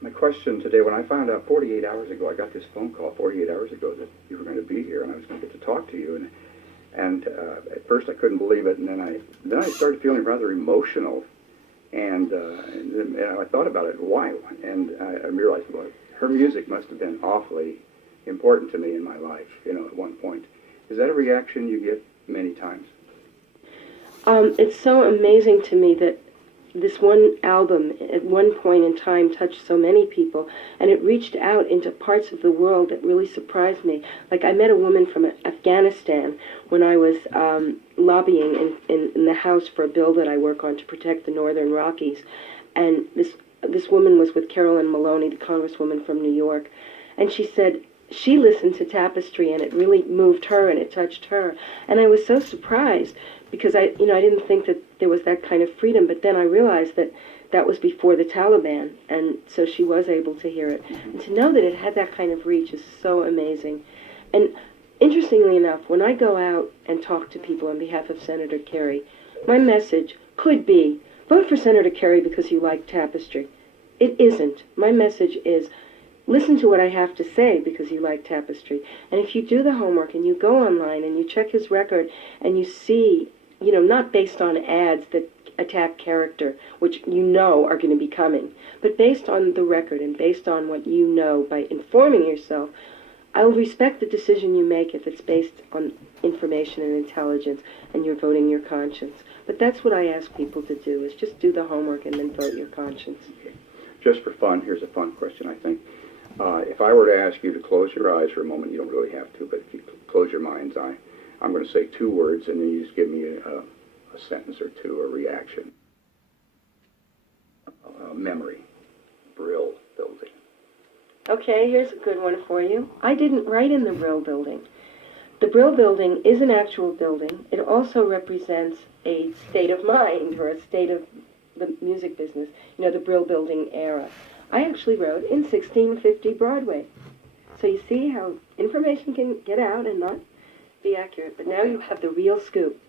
My question today, when I found out 48 hours ago, I got this phone call 48 hours ago that you were going to be here and I was going to get to talk to you. And at first I couldn't believe it, and then I started feeling rather emotional. And I thought about it, why? And I realized, well, her music must have been awfully important to me in my life, at one point. Is that a reaction you get many times? It's so amazing to me that this one album at one point in time touched so many people, and it reached out into parts of the world that really surprised me. Like, I met a woman from Afghanistan when I was lobbying in the House for a bill that I work on to protect the Northern Rockies, and this woman was with Carolyn Maloney, the congresswoman from New York, and she said she listened to Tapestry and it really moved her and it touched her, and I was so surprised because I didn't think that there was that kind of freedom, but then I realized that that was before the Taliban, and so she was able to hear it. And to know that it had that kind of reach is so amazing. And interestingly enough, when I go out and talk to people on behalf of Senator Kerry, my message could be, vote for Senator Kerry because you like Tapestry. It isn't. My message is, listen to what I have to say because you like Tapestry. And if you do the homework and you go online and you check his record and you see, not based on ads that attack character, which are going to be coming, but based on the record and based on what you know by informing yourself, I will respect the decision you make if it's based on information and intelligence and you're voting your conscience. But that's what I ask people to do, is just do the homework and then vote your conscience. Okay. Just for fun, here's a fun question, I think. If I were to ask you to close your eyes for a moment, you don't really have to, but if you close your mind's eye, I'm going to say two words, and then you just give me a sentence or two, a reaction. Memory. Brill Building. Okay, here's a good one for you. I didn't write in the Brill Building. The Brill Building is an actual building. It also represents a state of mind or a state of the music business, the Brill Building era. I actually wrote in 1650 Broadway. So you see how information can get out and not be accurate. But now you have the real scoop.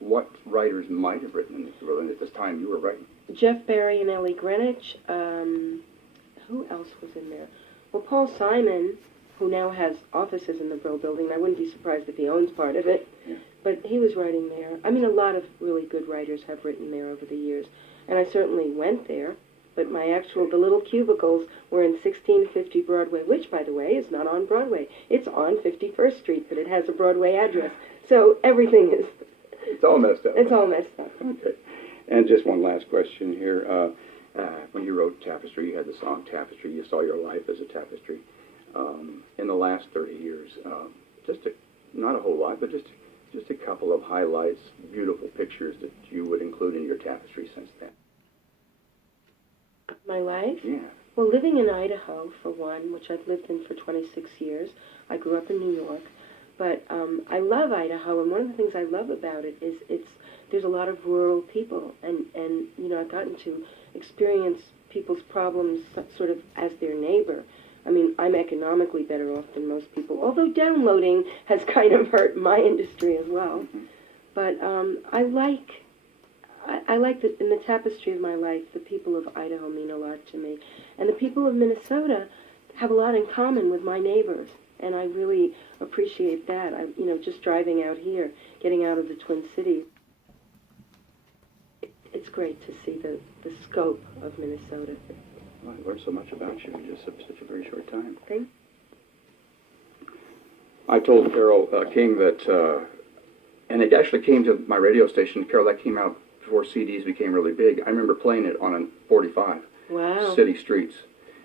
What writers might have written in this building at this time you were writing? Jeff Barry and Ellie Greenwich. Who else was in there? Well, Paul Simon, who now has offices in the Brill Building. I wouldn't be surprised if he owns part of it. Yeah. But he was writing there. I mean, a lot of really good writers have written there over the years. And I certainly went there. But the little cubicles were in 1650 Broadway, which, by the way, is not on Broadway. It's on 51st Street, but it has a Broadway address. So everything is... It's all messed up. It's all messed up. Okay. And just one last question here. When you wrote Tapestry, you had the song Tapestry. You saw your life as a tapestry. In the last 30 years, not a whole lot, but just a couple of highlights, beautiful pictures that you would include in your tapestry since then. My life? Yeah. Well, living in Idaho, for one, which I've lived in for 26 years. I grew up in New York. But I love Idaho, and one of the things I love about it is there's a lot of rural people, and I've gotten to experience people's problems sort of as their neighbor. I mean, I'm economically better off than most people, although downloading has kind of hurt my industry as well. Mm-hmm. But I like that in the tapestry of my life, the people of Idaho mean a lot to me. And the people of Minnesota have a lot in common with my neighbors. And I really appreciate that. Just driving out here, getting out of the Twin Cities, it's great to see the scope of Minnesota. Well, I learned so much about you in just such a very short time. Thank you. I told Carole King that, and it actually came to my radio station. Carole, that came out before CDs became really big. I remember playing it on a 45. Wow. City streets.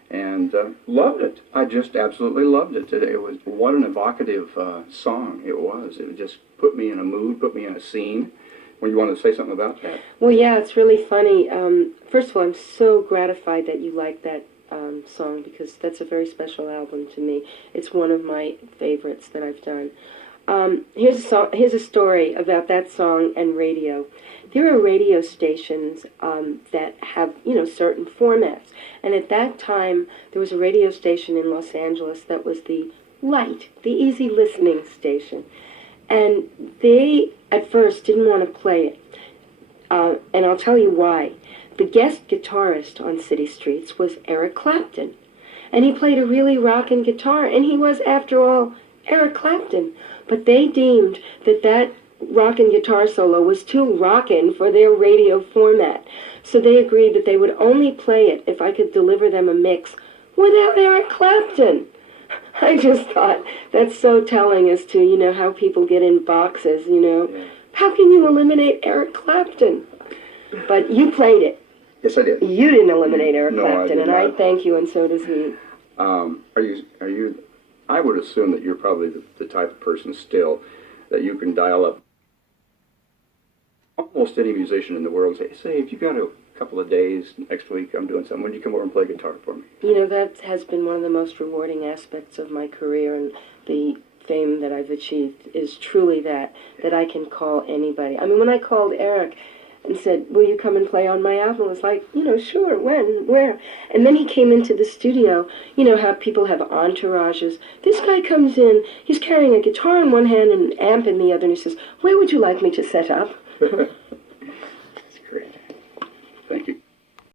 And loved it. I just absolutely loved it. It was, what an evocative song it was. It just put me in a mood, put me in a scene. When you wanted to say something about that? Well, yeah, it's really funny. First of all, I'm so gratified that you like that song because that's a very special album to me. It's one of my favorites that I've done. Here's a story about that song and radio. There are radio stations that have, certain formats. And at that time, there was a radio station in Los Angeles that was the easy listening station. And they, at first, didn't want to play it. And I'll tell you why. the guest guitarist on City Streets was Eric Clapton. And he played a really rockin' guitar, and he was, after all, Eric Clapton. But they deemed that that rockin' guitar solo was too rockin' for their radio format. So they agreed that they would only play it if I could deliver them a mix without Eric Clapton. I just thought that's so telling as to, you know, how people get in boxes, you know. Yeah. How can you eliminate Eric Clapton? But you played it. Yes, I did. You didn't eliminate Eric No, I Clapton, did and I not. thank you, and so does he. Are you? I would assume that you're probably the type of person still that you can dial up almost any musician in the world and say, if you got a couple of days next week, I'm doing something, would you come over and play guitar for me? You know, that has been one of the most rewarding aspects of my career, and the fame that I've achieved is truly that I can call anybody. I mean, when I called Eric and said, will you come and play on my album? I was like, you know, sure, when, where? And then he came into the studio. You know how people have entourages. This guy comes in, he's carrying a guitar in one hand and an amp in the other, and he says, where would you like me to set up?